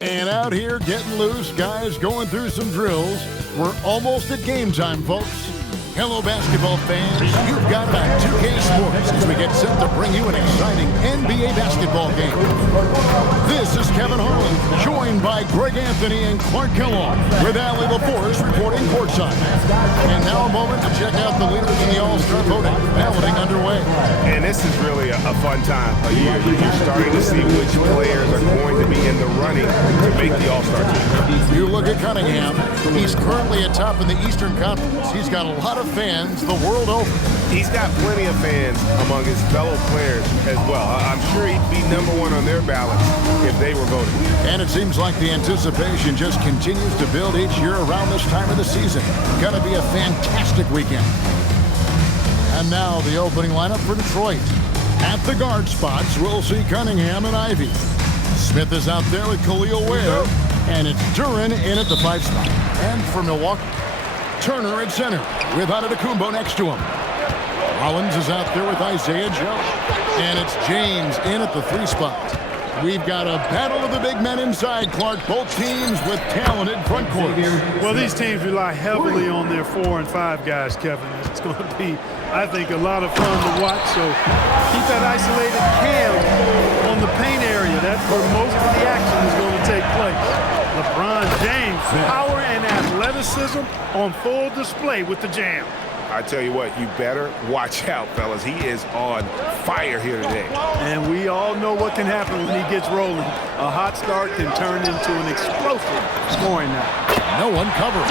And out here getting loose, guys going through some drills. We're almost at game time, folks. Hello, basketball fans. You've got about 2K Sports as we get set to bring you an exciting NBA basketball game. This is Kevin Harlan, joined by Greg Anthony and Clark Kellogg, with Allie LaForce reporting courtside. And now a moment to check out the leaders in the All-Star voting. Balloting underway. And this is really a fun time of year. You're starting to see which players are going to be in the running to make the All-Star team. You look at Cunningham. He's currently atop in the Eastern Conference. He's got a lot of fans the world over. He's got plenty of fans among his fellow players as well. I'm sure he'd be #1 on their ballots if they were voting. And it seems like the anticipation just continues to build each year around this time of the season. Gonna be a fantastic weekend. And now the opening lineup for Detroit. At the guard spots, we'll see Cunningham and Ivy. Smith is out there with Khalil Ware. And it's Duren in at the 5 spot. And for Milwaukee, Turner at center with Antetokounmpo next to him. Rollins is out there with Isaiah Joe. And it's James in at the 3 spot. We've got a battle of the big men inside, Clark. Both teams with talented front courts. Well, these teams rely heavily on their 4 and 5 guys, Kevin. It's going to be, I think, a lot of fun to watch. So keep that isolated cam on the paint area. That's where most of the action is going to take place. LeBron James, power and athleticism on full display with the jam. I tell you what, you better watch out, fellas. He is on fire here today. And we all know what can happen when he gets rolling. A hot start can turn into an explosive scoring night. No one covering.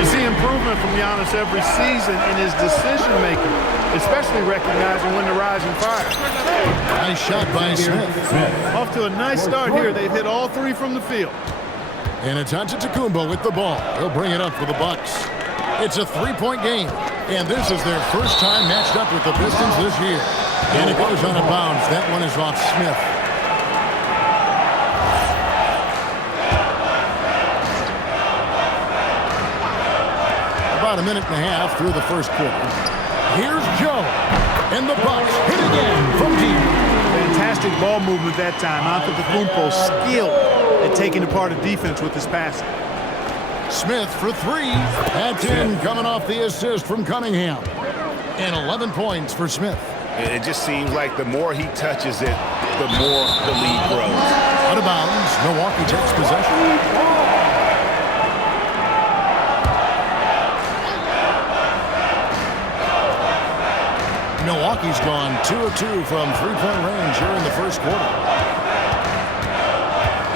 You see improvement from Giannis every season in his decision-making, especially recognizing when to rise and fire. Nice shot by Smith. Off to a nice start here. They've hit all 3 from the field. And it's Antetokounmpo with the ball. He'll bring it up for the Bucks. It's a 3-point game, and this is their first time matched up with the Pistons this year. And it goes out of bounds. That one is off Smith. About a minute and a half through the first quarter. Here's Joe, and the Bucks hit again from deep. Fantastic ball movement that time. Antetokounmpo skilled at taking apart a defense with his passing. Smith for 3. That's in, coming off the assist from Cunningham. And 11 points for Smith. It just seems like the more he touches it, the more the lead grows. Out of bounds, Milwaukee takes possession. Milwaukee's gone 2 of 2 from 3-point range here in the first quarter.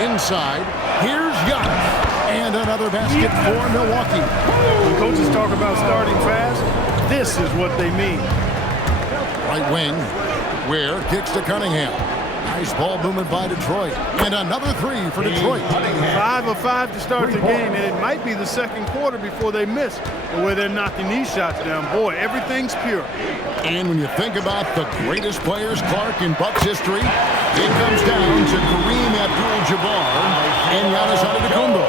Inside, here's Giannis. And another basket for Milwaukee. When coaches talk about starting fast, this is what they mean. Right wing, Ware kicks to Cunningham. Nice ball movement by Detroit. And another 3 for Detroit. 5 of 5 to start the game, and it might be the second quarter before they miss the way they're knocking these shots down. Boy, everything's pure. And when you think about the greatest players, Clark, in Bucks history, it comes down to Kareem Abdul-Jabbar and Giannis Antetokounmpo.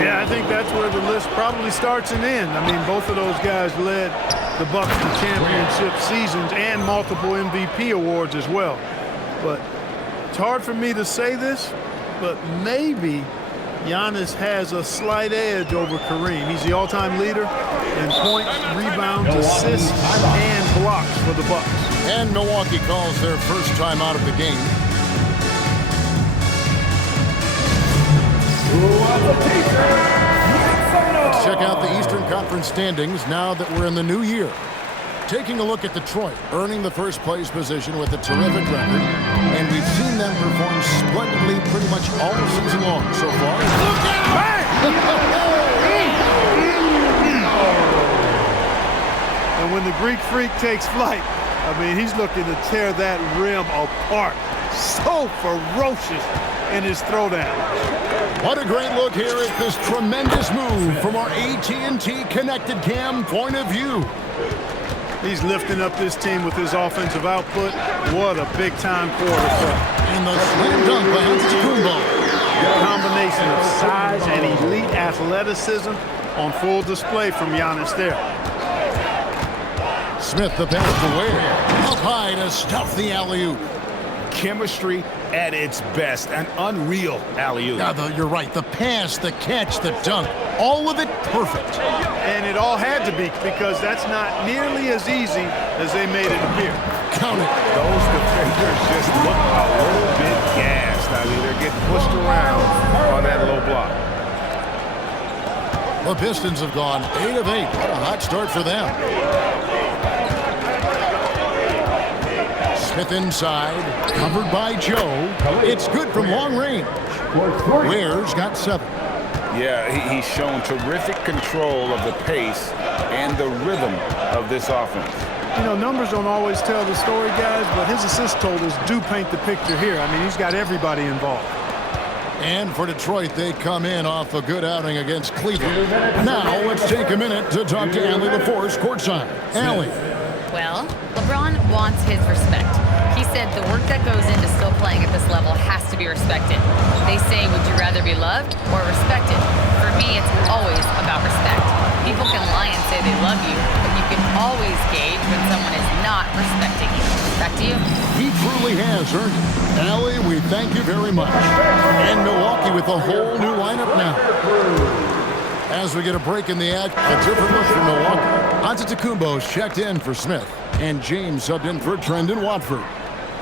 Yeah, I think that's where the list probably starts and ends. I mean, both of those guys led the Bucks to championship seasons and multiple MVP awards as well. But it's hard for me to say this, but maybe Giannis has a slight edge over Kareem. He's the all-time leader in points, rebounds, assists, and blocks for the Bucks. And Milwaukee calls their first time out of the game. Let's check out the Eastern Conference standings now that we're in the new year. Taking a look at Detroit, earning the first place position with a terrific record. And we've seen them perform splendidly pretty much all season long so far. Look out! And when the Greek Freak takes flight, I mean, he's looking to tear that rim apart. So ferocious in his throwdown. What a great look here at this tremendous move from our AT&T Connected Cam point of view. He's lifting up this team with his offensive output. What a big-time quarter. And the slam dunk by Antetokounmpo. A combination of size and elite athleticism on full display from Giannis there. Smith the pass to Ware. Up high to stuff the alley-oop. chemistry at its best. An unreal alley-oop. Yeah, you're right. The pass, the catch, the dunk, all of it perfect. And it all had to be, because that's not nearly as easy as they made it appear. Count it. Those defenders just look a little bit gassed. I mean, they're getting pushed around on that low block. The Pistons have gone 8 of 8. What a hot start for them. Smith inside, covered by Joe. It's good from long range. Ware's got 7. Yeah, he's shown terrific control of the pace and the rhythm of this offense. You know, numbers don't always tell the story, guys, but his assist totals do paint the picture here. I mean, he's got everybody involved. And for Detroit, they come in off a good outing against Cleveland. Now let's take a minute to talk to Allie LaForce courtside. Allie. Well, LeBron wants his respect. He said the work that goes into still playing at this level has to be respected. They say, would you rather be loved or respected? For me, it's always about respect. People can lie and say they love you, but you can always gauge when someone is not respecting you. Back to you. He truly has earned it. Allie, we thank you very much. And Milwaukee with a whole new lineup now. As we get a break in the act, a different look for Milwaukee. Antetokounmpo's checked in for Smith, and James subbed in for Trendon Watford.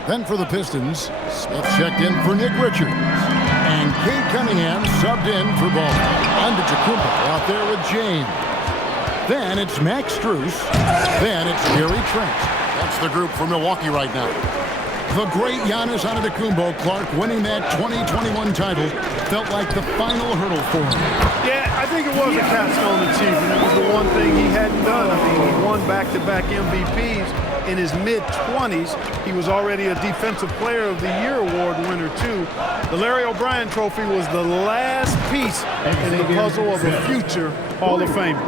Then for the Pistons, Smith checked in for Nick Richards, and Cade Cunningham subbed in for Ball. Antetokounmpo out there with James. Then it's Max Strus. Then it's Gary Trent. That's the group for Milwaukee right now. The great Giannis Antetokounmpo, Clark, winning that 2021 title felt like the final hurdle for him. Yeah, I think it was a capstone achievement. It was the one thing he hadn't done. I mean, he won back-to-back MVPs in his mid-20s. He was already a Defensive Player of the Year award winner, too. The Larry O'Brien Trophy was the last piece in the puzzle of a future Hall of Famer.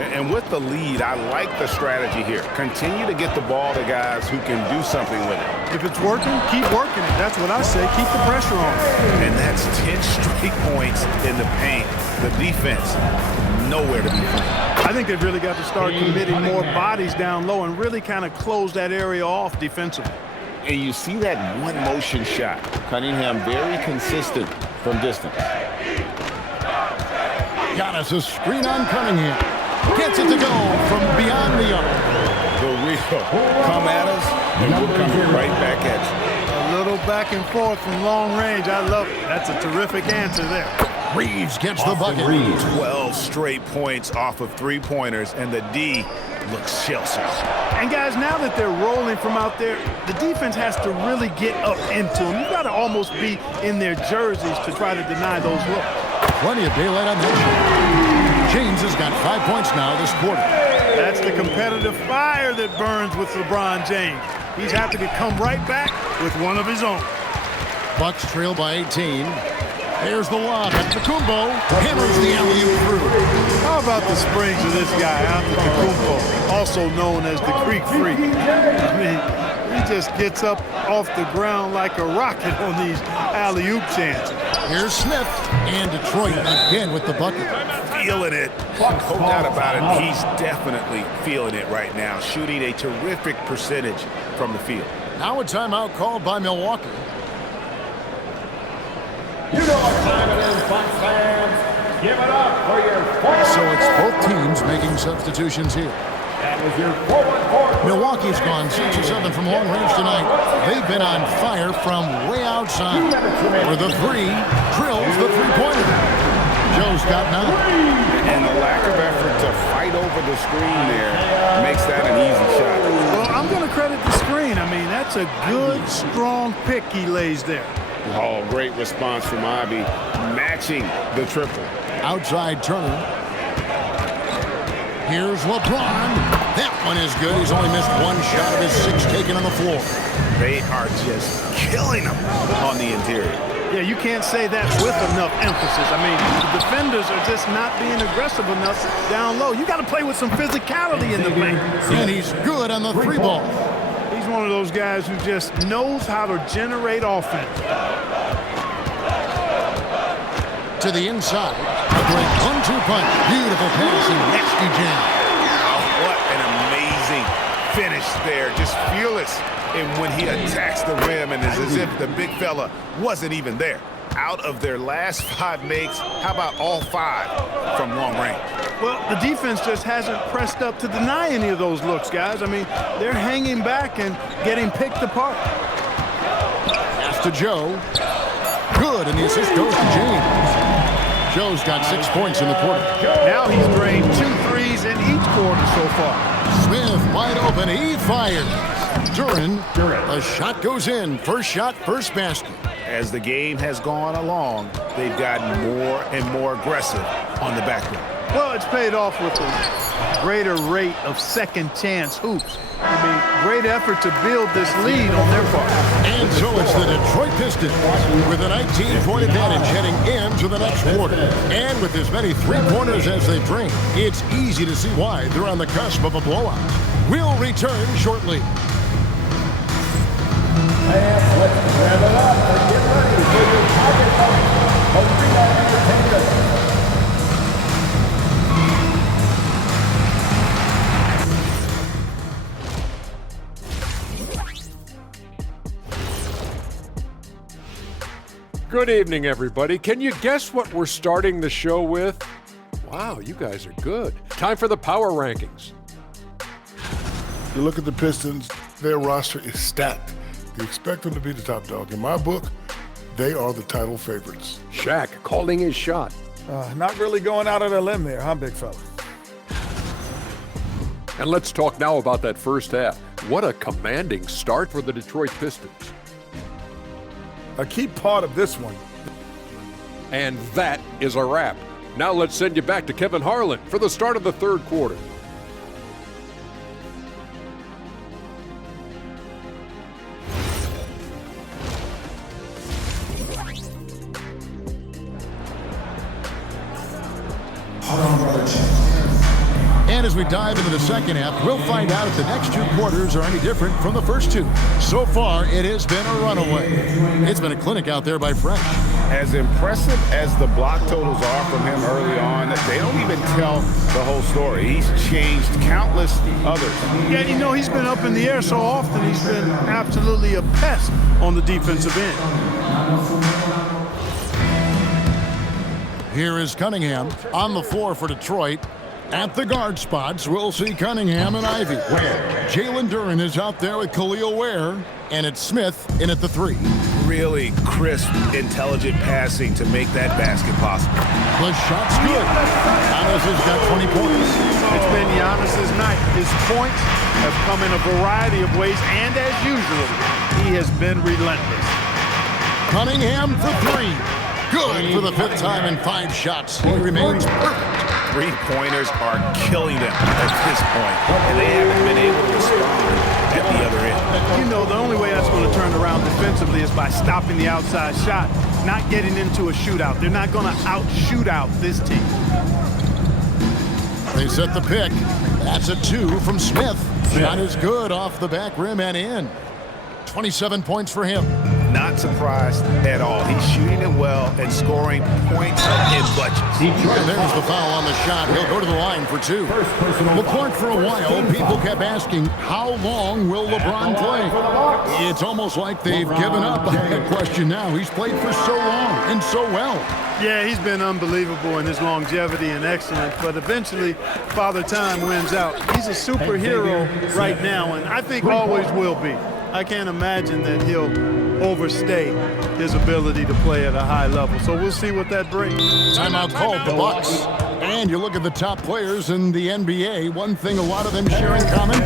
And with the lead, I like the strategy here. Continue to get the ball to guys who can do something with it. If it's working, keep working it. That's what I say. Keep the pressure on. And that's 10 straight points in the paint. The defense, nowhere to be found. I think they've really got to start committing more bodies down low and really kind of close that area off defensively. And you see that one motion shot. Cunningham very consistent from distance. Giannis, a screen on Cunningham. Gets it to go from beyond the arc. The real come at us, and we'll come right back at you. A little back and forth from long range. I love it. That's a terrific answer there. Reeves gets the bucket. 12 straight points off of three-pointers, and the D looks shell-shocked. And guys, now that they're rolling from out there, the defense has to really get up into them. You've got to almost be in their jerseys to try to deny those looks. Plenty of daylight on that shot. James has got 5 points now this quarter. That's the competitive fire that burns with LeBron James. He's happy to come right back with one of his own. Bucks trail by 18. There's the lob. Antetokounmpo hammers the alley-oop through. How about the springs of this guy, Antetokounmpo, also known as the Greek Freak? I mean, he just gets up off the ground like a rocket on these alley-oop chances. Here's Smith, and Detroit again with the bucket. Feeling it. No doubt about it. He's definitely feeling it right now, shooting a terrific percentage from the field. Now a timeout called by Milwaukee. You know what time it is, Bucks fans. Give it up for your forward. So it's both teams making substitutions here. That was your forward. Milwaukee's gone 6 of 7 from long range tonight. They've been on fire from way outside. For the three, drills the three-pointer. Joe's got 9. And the lack of effort to fight over the screen there makes that an easy shot. Well, I'm going to credit the screen. I mean, that's a good, strong pick he lays there. Oh, great response from Ivy, matching the triple. Outside Turner. Here's LeBron. That one is good. He's only missed one shot of his 6 taken on the floor. They are just killing him on the interior. Yeah, you can't say that with enough emphasis. I mean, the defenders are just not being aggressive enough down low. You got to play with some physicality in the paint. And he's good on the 3 ball. He's one of those guys who just knows how to generate offense. To the inside. A great 1-2 punch. Beautiful passing. Nasty jam. Oh, what an amazing finish there, just fearless. And when he attacks the rim, and it's as if the big fella wasn't even there. Out of their last 5 makes, how about all 5 from long range? Well, the defense just hasn't pressed up to deny any of those looks, guys. I mean, they're hanging back and getting picked apart. Pass to Joe. Good, and the assist goes to James. Joe's got 6 points in the quarter. Now he's drained 2 threes in each quarter so far. Smith wide open. He fires. Duren, a shot goes in. First shot, first basket. As the game has gone along, they've gotten more and more aggressive on the back rim. Well, it's paid off with a greater rate of second chance hoops. I mean, great effort to build this lead on their part. And so it's the Detroit Pistons with a 19-point advantage heading into the next quarter. And with as many three-pointers as they bring, it's easy to see why they're on the cusp of a blowout. We'll return shortly. Fans, let's grab it up and get ready for your target arena entertainment. Good evening, everybody. Can you guess what we're starting the show with? Wow, you guys are good. Time for the power rankings. You look at the Pistons, their roster is stacked. You expect them to be the top dog. In my book, they are the title favorites. Shaq calling his shot. Not really going out on a limb there, huh, big fella? And let's talk now about that first half. What a commanding start for the Detroit Pistons. A key part of this one. And that is a wrap. Now let's send you back to Kevin Harlan for the start of the third quarter. And as we dive into the second half, we'll find out if the next 2 quarters are any different from the first 2. So far, it has been a runaway. It's been a clinic out there by Fresh. As impressive as the block totals are from him early on, they don't even tell the whole story. He's changed countless others. Yeah, you know, he's been up in the air so often, he's been absolutely a pest on the defensive end. Here is Cunningham on the floor for Detroit. At the guard spots, we'll see Cunningham and Ivy. Jalen Duren is out there with Khalil Ware, and it's Smith in at the 3. Really crisp, intelligent passing to make that basket possible. The shot's good. Giannis has got 20 points. It's been Giannis's night. His points have come in a variety of ways, and as usual, he has been relentless. Cunningham for 3. Good for the 5th time in 5 shots. He remains perfect. 3-pointers are killing them at this point, and they haven't been able to respond at the other end. You know, the only way that's going to turn around defensively is by stopping the outside shot, not getting into a shootout. They're not going to out-shootout this team. They set the pick. That's a 2 from Smith. Shot is good off the back rim and in. 27 points for him. Not surprised at all. He's shooting it well and scoring points in bunches. And there's the foul on the shot. He'll go to the line for 2. McCourt, for a while, people kept asking, how long will LeBron play? It's almost like they've given up on that question now. He's played for so long and so well. Yeah, he's been unbelievable in his longevity and excellence, but eventually Father Time wins out. He's a superhero right now, and I think always will be. I can't imagine that he'll overstay his ability to play at a high level. So we'll see what that brings. Timeout called the Bucks. And you look at the top players in the NBA, one thing a lot of them share in common,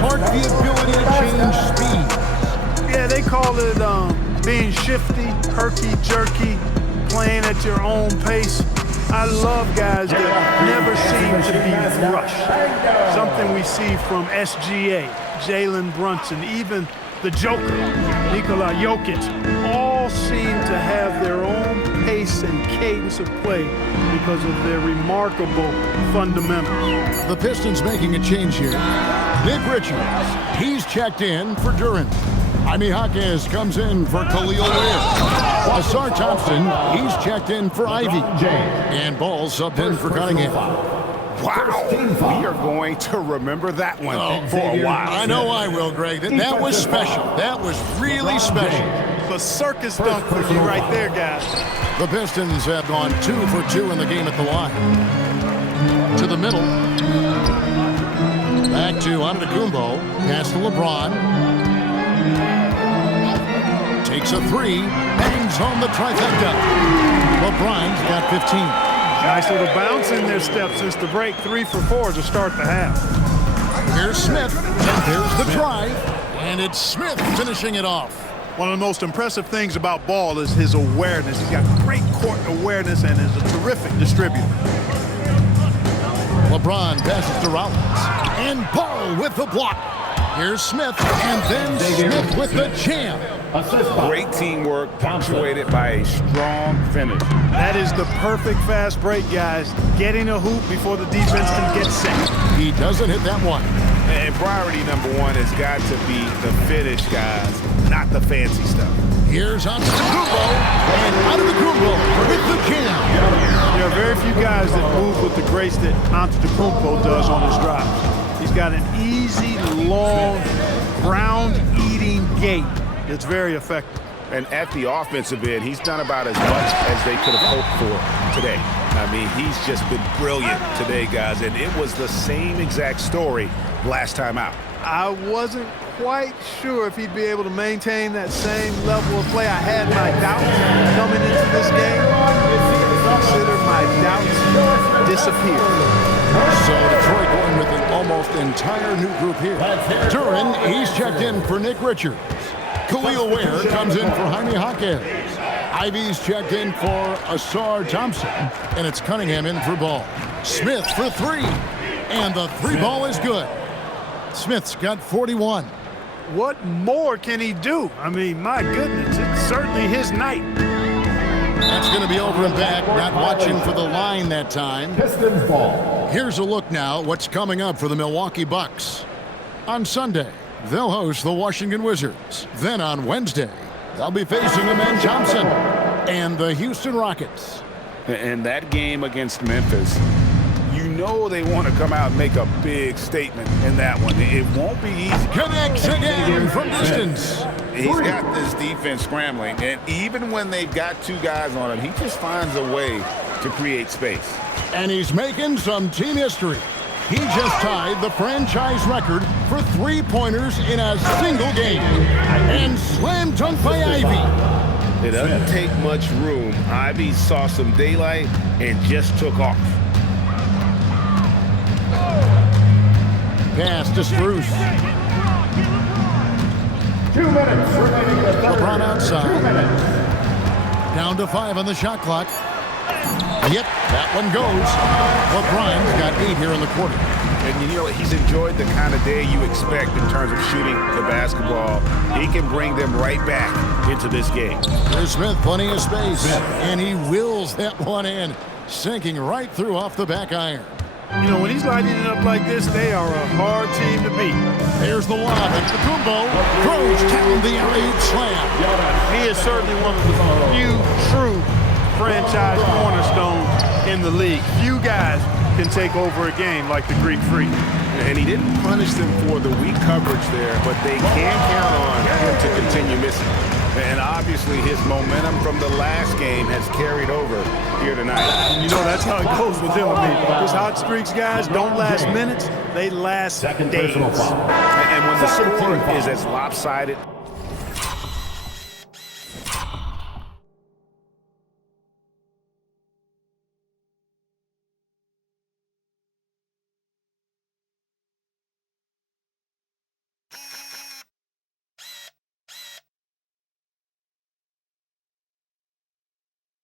part the ability to change speed. Yeah, they call it being shifty, herky-jerky, playing at your own pace. I love guys that never seem to be rushed. Something we see from SGA, Jalen Brunson, even the Joker, Nikola Jokic, all seem to have their own pace and cadence of play because of their remarkable fundamentals. The Pistons making a change here. Nick Richards, he's checked in for Duren. Jaime Jaquez comes in for Khalil Ware. Asar Thompson, he's checked in for Ivy. And Ball subbed in for Cunningham. Wow, we are going to remember that one for a while. I know I will, Greg. That was special. That was really special. A circus dunk for you right there, guys. The Pistons have gone 2 for 2 in the game at the line. To the middle. Back to Antetokounmpo. Pass to LeBron. Takes a 3. Bangs home the trifecta. LeBron's got 15. Nice little bounce in their step since the break. 3 for 4 to start the half. Here's Smith. And there's the drive. And it's Smith finishing it off. One of the most impressive things about Ball is his awareness. He's got great court awareness and is a terrific distributor. LeBron passes to Rollins. And Ball with the block. Here's Smith. And then Smith with the jam. Great teamwork punctuated by a strong finish. That is the perfect fast break, guys. Getting a hoop before the defense can get set. He doesn't hit that one. And priority number 1 has got to be the finish, guys, not the fancy stuff. Here's Antetokounmpo. And Antetokounmpo with the jam. There are very few guys that move with the grace that Antetokounmpo does on his drives. He's got an easy, long, ground-eating gait. It's very effective. And at the offensive end, he's done about as much as they could have hoped for today. I mean, he's just been brilliant today, guys, and it was the same exact story last time out. I wasn't quite sure if he'd be able to maintain that same level of play. I had my doubts coming into this game. Consider my doubts disappeared. So Detroit going with an almost entire new group here. Duran, he's checked in for Nick Richards. Khalil Ware comes in for Jaime Jaquez. Ivy's checked in for Asar Thompson. And it's Cunningham in for Ball. Smith for 3. And the 3 ball is good. Smith's got 41. What more can he do? I mean, my goodness, it's certainly his night. That's going to be over and back, not watching for the line that time. Pistons ball. Here's a look now what's coming up for the Milwaukee Bucks. On Sunday, they'll host the Washington Wizards. Then on Wednesday, they'll be facing Amen Thompson and the Houston Rockets. And that game against Memphis, you know they want to come out and make a big statement in that one. It won't be easy. Connects again from distance. He's got this defense scrambling, and even when they've got 2 guys on him, he just finds a way to create space. And he's making some team history. He just tied the franchise record for 3-pointers in a single game. And slam dunk by Ivy. It doesn't take much room. Ivy saw some daylight and just took off. Pass to Strus. 2 minutes remaining in the third. LeBron outside. 2 minutes. Down to 5 on the shot clock. Yep, that one goes. LeBron's got 8 here in the quarter. And you know, he's enjoyed the kind of day you expect in terms of shooting the basketball. He can bring them right back into this game. Here's Smith, plenty of space. And he wills that one in, sinking right through off the back iron. You know, when he's lighting it up like this, they are a hard team to beat. Here's the lob. Antetokounmpo throws down the alley-oop slam. He is certainly one of the few true franchise cornerstones in the league. Few guys can take over a game like the Greek Freak. And he didn't punish them for the weak coverage there, but they can count on him to continue missing. And obviously his momentum from the last game has carried over here tonight. You know, that's how it goes with him. I mean, his hot streaks, guys, don't last minutes. They last days. And when the score is as lopsided,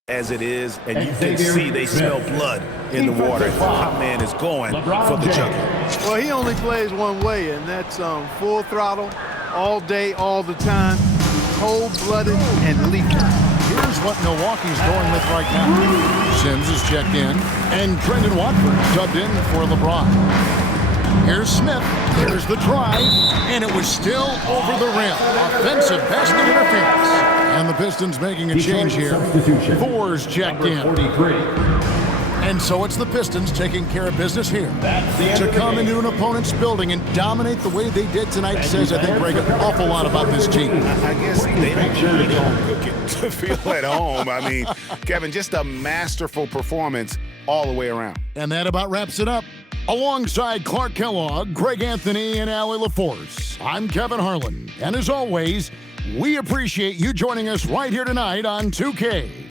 as it is, and you can see they smell blood in the water. The top man is going for the jugular. Well, he only plays one way, and that's full throttle, all day, all the time, cold-blooded and lethal. Here's what Milwaukee's going with right now. Sims is checked in, and Brendan Watford subbed in for LeBron. Here's Smith. There's the drive, and it was still over the rim. Offensive basket interference. And the Pistons making a change here. Four's checked in. And so it's the Pistons taking care of business here. To come into an opponent's building and dominate the way they did tonight says, I think, Greg, an awful lot about this team. I guess they don't cook it to feel at home. I mean, Kevin, just a masterful performance all the way around. And that about wraps it up. Alongside Clark Kellogg, Greg Anthony, and Allie LaForce, I'm Kevin Harlan. And as always, we appreciate you joining us right here tonight on 2K.